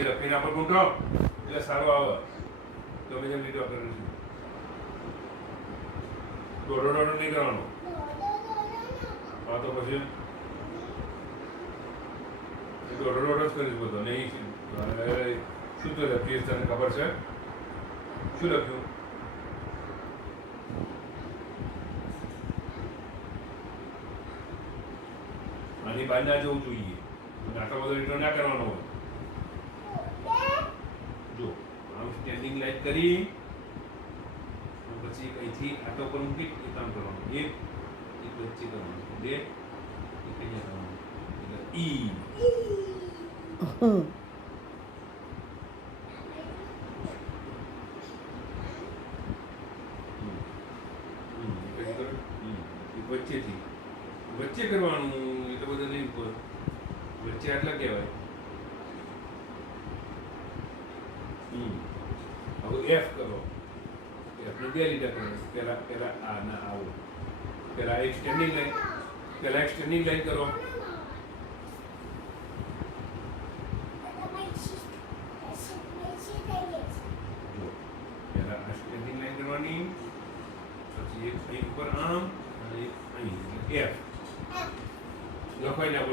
પેલા પર મૂકો એટલે સારું આવે તો મેં જેમ લીધો કરું છું દોડો નહીં કરવાનો હા તો પછી દોડો જ કરીશ બધો નહીં શું તો લખીશ તને ખબર છે શું લખ્યું આની બહાર ના જવું જોઈએ આટલો બધો રિટર્ન ના કરવાનો હોય જો આમ સ્ટેન્ડિંગ લાઈટ કરી પછી અહીંથી આટો પર મૂકી એ કામ કરવાનું એક વચ્ચે કરવાનું બે એક અહીંયા કરવાનું એટલે ઈ વચ્ચે કરવાનું એટલે બધું નહીં વચ્ચે આટલા કહેવાય હવે એફ કરો એફને બે લીધા કરો પેલા આ ના આવો પેલા એક સ્ટેન્ડિંગ લાઈન કરો પેલા આ સ્ટેન્ડિંગ લાઈન કરવાની પછી એક ઉપર આમ અને એક અહીં એફ લખવાઈ નાખો